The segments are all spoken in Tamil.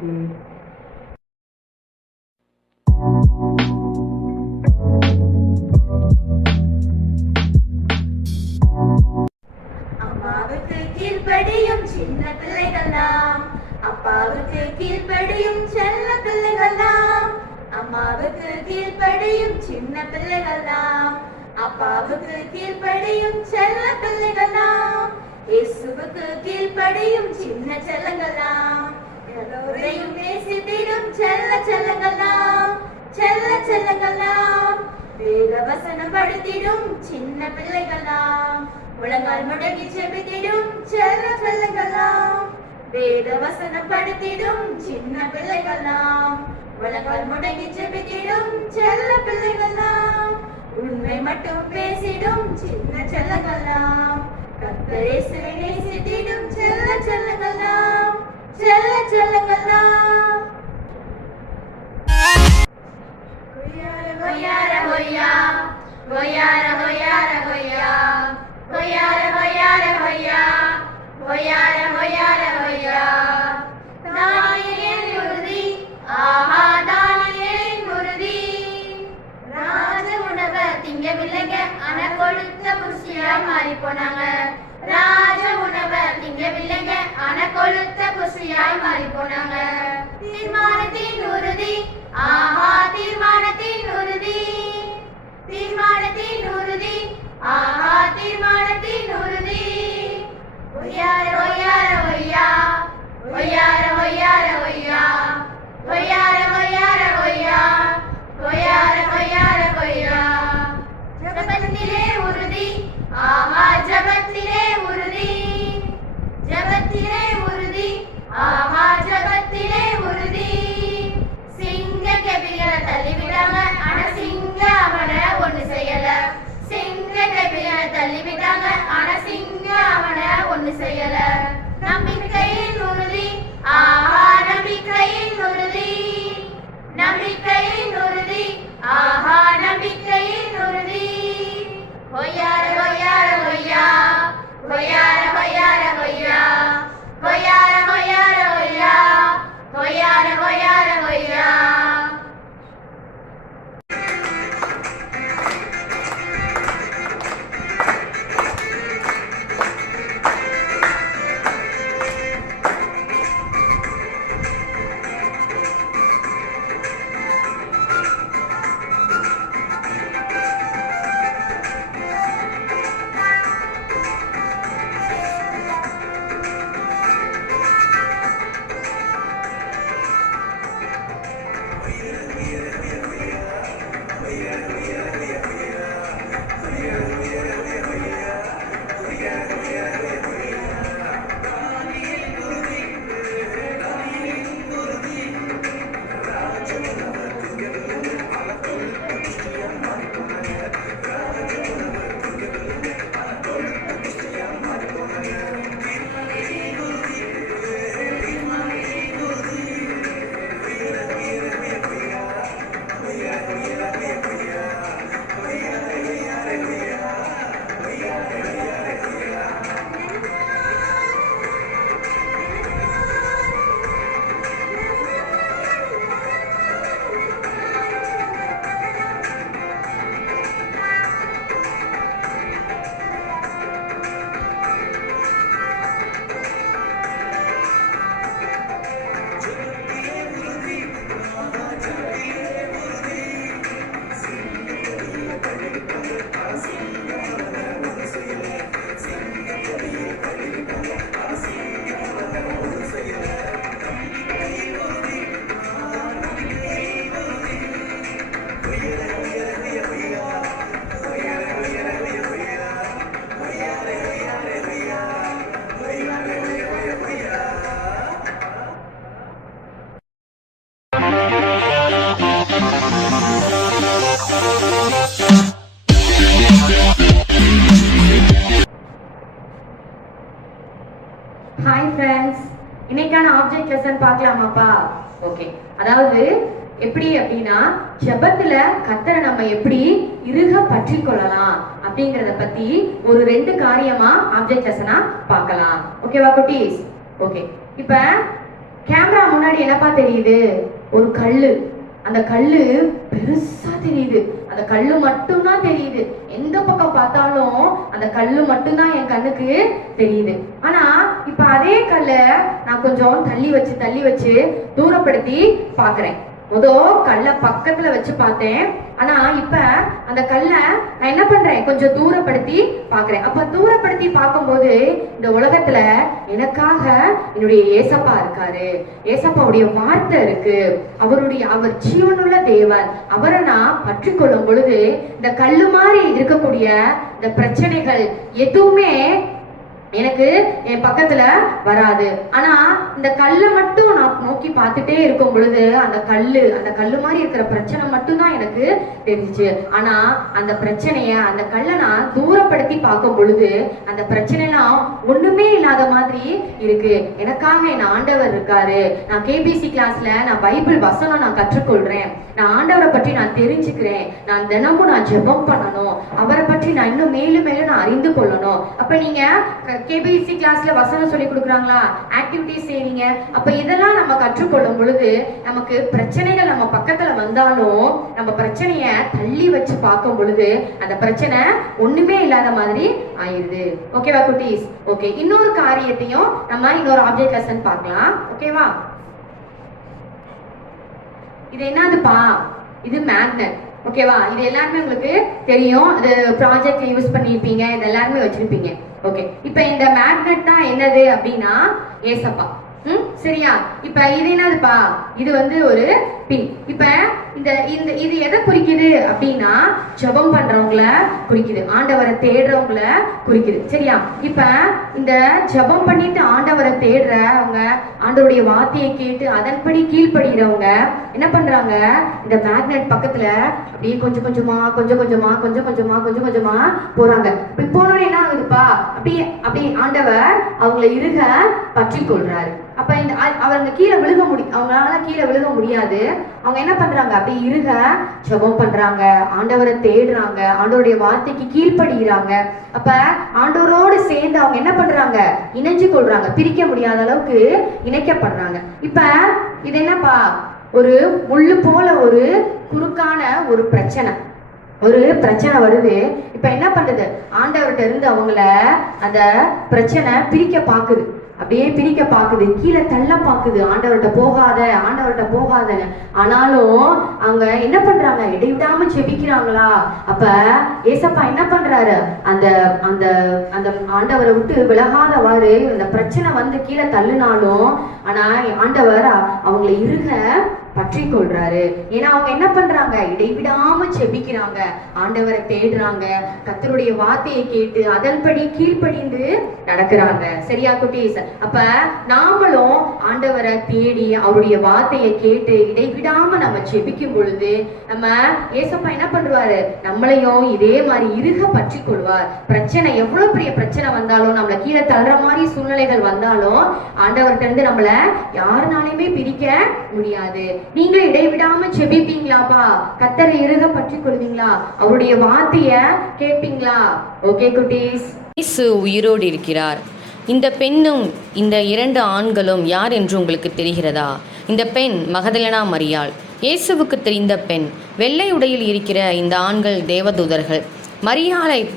அம்மாவுக்கு கீழ்ப்படியும் சின்ன பிள்ளைகளாம், அப்பாவுக்கு கீழ்ப்படியும் செல்ல பிள்ளைகளாம். அம்மாவுக்கு கீழ்ப்படியும் சின்ன பிள்ளைகளாம், அப்பாவுக்கு கீழ்ப்படியும் செல்ல பிள்ளைகளாம். இயேசுவுக்கு கீழ்ப்படியும் சின்ன செல்லங்களாம், எல்லோரையும் நேசித்திடும் செல்ல செல்லங்களாம், செல்ல செல்லங்களாம். வேத வசனம் படித்திடும் சின்ன பிள்ளைகளாம், முழங்கால் முடங்கி செபித்திடும் செல்ல பிள்ளைகளாம். வேத வசனம் படித்திடும் சின்ன பிள்ளைகளாம், முழங்கால் முடங்கி செபித்திடும் செல்ல பிள்ளைகளாம். உண்மை மட்டும் பேசிடும் சின்ன செல்லங்களாம், கர்த்தர் இயேசுவை நேசித்திடும் செல்ல செல்லங்களாம், செல்ல செல்லங்களாம். ஹொய்யார ஹொய்யா, ஹொய்யார ஹொய்யார ஹொய்யா, ஹொய்யார ஹொய்யார ஹொய்யா, ஹொய்யார ஹொய்யார ஹொய்யா. தானியேலின் உறுதி, ஆஹா தானியேலின் உறுதி. ராஜ உணவை திங்கவில்லைங்க, ஆனா கொழுத்த புஷ்டியாய் மாறி போனாங்க. ராஜ உணவை திங்கவில்லைங்க, ஆனா கொழுத்த புஷ்டியாய் மாறி போனாங்க. தீர்மானத்தின் உறுதி, ஆஹா தீர்மானத்தின் உறுதி, தீர்மானத்தின் உறுதி, ஆஹா தீர்மானத்தின் உறுதி. ஒய்யார ஒய்யார ஒய்யா, ஒய்யார ஒய்யார ஒய்யா, ஒய்யார ஒய்யார ஒய்யா, ஒய்யார ஒய்யார ஒய்யா. ஜபத்திலே உறுதி, ஆஹா ஜபத்திலே உறுதி, ஜபத்திலே உறுதி, ஆஹா ஜபத்திலே உறுதி. சிங்க கபிகளை தள்ளிவிடாம, ஆனா சிங்க அவனை ஒண்ணு செய்யல. சிங்க கபிகளை தள்ளிவிட்டாங்க, ஆனா சிங்க அவனை ஒண்ணு செய்யல. நம்பிக்கையின் உறுதி, ஆஹா நம்பிக்கையின் உறுதி, நம்பிக்கையின் உறுதி, ஆஹா நம்பிக்கையின் உறுதி. ஹொய்யார ஹொய்யார ஹொய்யா, ஹொய்யார ஹொய்யார ஹொய்யா, ஹொய்யார ஹொய்யார ஹொய்யா, ஹொய்யார ஹொய்யார ஹொய்யா. ஹாய் ஃப்ரெண்ட்ஸ், இன்னைக்கான ஆப்ஜெக்ட் லெசன் பார்க்கலாமாப்பா? ஓகே, அதாவது எப்படி அப்படின்னா ஜெபத்துல கர்த்தரை நம்ம எப்படி இறுக பற்றி கொள்ளலாம் அப்படிங்கறத பத்தி ஒரு 2 காரியமா ஆப்ஜெக்ட் லெசனா பார்க்கலாம். ஓகேவா குட்டீஸ்? ஓகே, இப்ப கேமரா முன்னாடி என்னப்பா தெரியுது? ஒரு கல்லு. அந்த கல்லு பெருசா தெரியுது. அந்த கல்லு மட்டும்தான் தெரியுது. எந்த பக்கம் பார்த்தாலும் அந்த கல்லு மட்டும்தான் என் கண்ணுக்கு தெரியுது. ஆனா இப்ப அதே கல்ல நான் கொஞ்சம் தள்ளி வச்சு தூரப்படுத்தி பாக்குறேன். கல்ல பக்கத்துல வச்சு பார்த்தேன். ஆனா இப்ப அந்த கல்ல நான் என்ன பண்றேன்? கொஞ்சம் தூரப்படுத்தி பாக்குறேன். அப்ப தூரப்படுத்தி பார்க்கும்போது இந்த உலகத்துல எனக்காக என்னுடைய ஏசப்பா இருக்காரு. ஏசப்பாவுடைய வார்த்தை இருக்கு. அவர் ஜீவனுள்ள தேவன். அவரை நான் பற்றி கொள்ளும் பொழுது இந்த கல்லு மாதிரி இருக்கக்கூடிய இந்த பிரச்சனைகள் எதுவுமே எனக்கு என் பக்கத்துல வராது. ஆனா இந்த கல்லை மட்டும் நான் நோக்கி பார்த்துட்டே இருக்கும் பொழுது அந்த கல்லு மாதிரி இருக்கிற பிரச்சனை மட்டும்தான் எனக்கு தெரிஞ்சுச்சு. ஆனா அந்த பிரச்சனைய, அந்த கல்லை நான் தூரப்படுத்தி பார்க்கும் பொழுது அந்த பிரச்சனைலாம் ஒண்ணுமே இல்லாத மாதிரி இருக்கு. எனக்காக என் ஆண்டவர் இருக்காரு. நான் கேபிசி கிளாஸ்ல நான் பைபிள் வசனம் நான் கற்றுக்கொள்றேன். நான் ஆண்டவரை பற்றி நான் தெரிஞ்சுக்கிறேன். நான் தினமும் நான் ஜெபம் பண்ணணும். அவரை பற்றி நான் இன்னும் மேலும் நான் அறிந்து கொள்ளணும். அப்ப நீங்க கேபிசி கிளாஸ்ல வசனம் சொல்லி கொடுக்குறாங்களா, ஆக்டிவிட்டிஸ் செய்றீங்க. அப்ப இதெல்லாம் நம்ம கற்றுக்கொள்ளும் பொழுது நமக்கு பிரச்சனைகள் நம்ம பக்கத்துல வந்தாலும் நம்ம பிரச்சனைய தள்ளி வச்சு பார்க்கும் பொழுது அந்த பிரச்சனை ஒண்ணுமே இல்லாத மாதிரி ஆயிடுது. ஓகேவா குட்டீஸ்? ஓகே, இன்னொரு காரியத்தையும் நம்ம இன்னொரு ஆப்ஜெக்ட் லெசன் பார்க்கலாம். ஓகேவா? இது என்னதுப்பா? இது மேக்னெட். ஓகேவா? இது எல்லாருமே உங்களுக்கு தெரியும். இது ப்ராஜெக்ட்ல யூஸ் பண்ணிருப்பீங்க. இது எல்லாருமே வச்சிருப்பீங்க. ஓகே, இப்ப இந்த மேக்னெட் தான் என்னது அப்படின்னா ஏசப்பா. சரியா? இப்ப இது என்னதுப்பா? இது ஒரு பின். இப்ப இது எதை குறிக்குது அப்படின்னா ஜெபம் பண்றவங்கள குறிக்குது, ஆண்டவரை தேடுறவங்கள குறிக்குது. சரியா? இப்ப இந்த ஜெபம் பண்ணிட்டு ஆண்டவரை தேடுறவங்க, ஆண்டவருடைய வார்த்தையை கேட்டு அதன்படி கீழ்ப்படுகிறவங்க என்ன பண்றாங்க? இந்த மேக்னெட் பக்கத்துல அப்படியே கொஞ்சம் கொஞ்சமா போறாங்க. இப்படி போனோட என்ன ஆகுதுப்பா? அப்படி ஆண்டவர் அவங்களை இறுக பற்றி கொள்றாரு. அப்ப அவங்க கீழே விழுக அவங்களால கீழே விழுக முடியாது. அவங்க என்ன பண்றாங்க? அப்படி இறுக ஜெபம் பண்றாங்க, ஆண்டவரை தேடுறாங்க, ஆண்டவருடைய வார்த்தைக்கு கீழ்ப்படுகிறாங்க. அப்ப ஆண்டவரோடு சேர்ந்து அவங்க என்ன பண்றாங்க? இணைஞ்சு கொள்றாங்க. பிரிக்க முடியாத அளவுக்கு இணைக்கப்படுறாங்க. இப்ப இது என்னப்பா? ஒரு முள்ளு போல ஒரு குறுக்கான ஒரு பிரச்சனை வருது. இப்ப என்ன பண்றது? ஆண்டவர்கிட்ட இருந்து அவங்கள அந்த பிரச்சனை பிரிக்க பாக்குது. அப்படியே பிரிக்க பாக்குது, கீழே தள்ள பாக்குது, ஆண்டவர்கிட்ட போகாதன்னு. ஆனாலும் அவங்க என்ன பண்றாங்க? இடைவிடாம செபிக்கிறாங்களா? அப்ப ஏசப்பா என்ன பண்றாரு? அந்த அந்த அந்த ஆண்டவரை விட்டு விலகாதவாறு அந்த பிரச்சனை கீழே தள்ளுனாலும் ஆனா ஆண்டவர் அவங்களை இறுக பற்றி கொள்றாரு. ஏன்னா அவங்க என்ன பண்றாங்க? இடைவிடாம செபிக்கிறாங்க, ஆண்டவரை தேடுறாங்க, கர்த்தருடைய வார்த்தையை கேட்டு அதன்படி கீழ்ப்படிந்து நடக்கிறாங்க. சரியா குட்டீஸ்? அப்ப நாமளும் ஆண்டவரை தேடி அவருடைய வார்த்தையை கேட்டு இடைவிடாம நம்ம செபிக்கும் பொழுது நம்ம ஏசப்பா என்ன பண்ணுவாரு? நம்மளையும் இதே மாதிரி இறுக பற்றி கொள்வார். பிரச்சனை எவ்வளவு பெரிய பிரச்சனை வந்தாலும், நம்மள கீழே தள்ளுற மாதிரி சூழ்நிலைகள் வந்தாலும் ஆண்டவர்கிட்ட இருந்து நம்மள யாருனாலுமே பிரிக்க முடியாது. நீங்க இடைவிடாம செபிப்பீங்களாப்பா? கர்த்தரை இறுக பற்றி கொள்வீங்களா? அவருடைய வார்த்தைய கேட்பீங்களா? ஓகே குட்டீஸ், இயேசு உயிரோடு இருக்கிறார். இந்த பெண்ணும் இந்த 2 ஆண்களும் யார் என்று உங்களுக்கு தெரிகிறதா? இந்த பெண் மகதலேனா மரியாள், இயேசுவுக்கு தெரிந்த பெண். வெள்ளை உடையில் இருக்கிற இந்த ஆண்கள் தேவதூதர்கள்.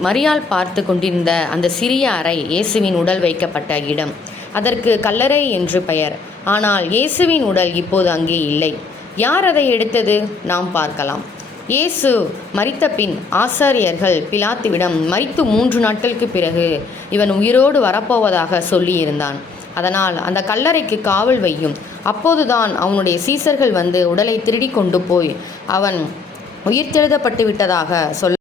மரியாள் பார்த்து கொண்டிருந்த அந்த சிறிய அறை இயேசுவின் உடல் வைக்கப்பட்ட இடம். அதற்கு கல்லறை என்று பெயர். ஆனால் இயேசுவின் உடல் இப்போது அங்கே இல்லை. யார் அதை எடுத்தது? நாம் பார்க்கலாம். இயேசு மரித்த பின் ஆசாரியர்கள் பிலாத்துவிடம் மரித்து 3 நாட்களுக்கு பிறகு இவன் உயிரோடு வரப்போவதாக சொல்லியிருந்தான். அதனால் அந்த கல்லறைக்கு காவல் வையும். அப்போதுதான் அவனுடைய சீசர்கள் வந்து உடலை திருடி கொண்டு போய் அவன் உயிர்த்தெழுதப்பட்டு விட்டதாக சொல்ல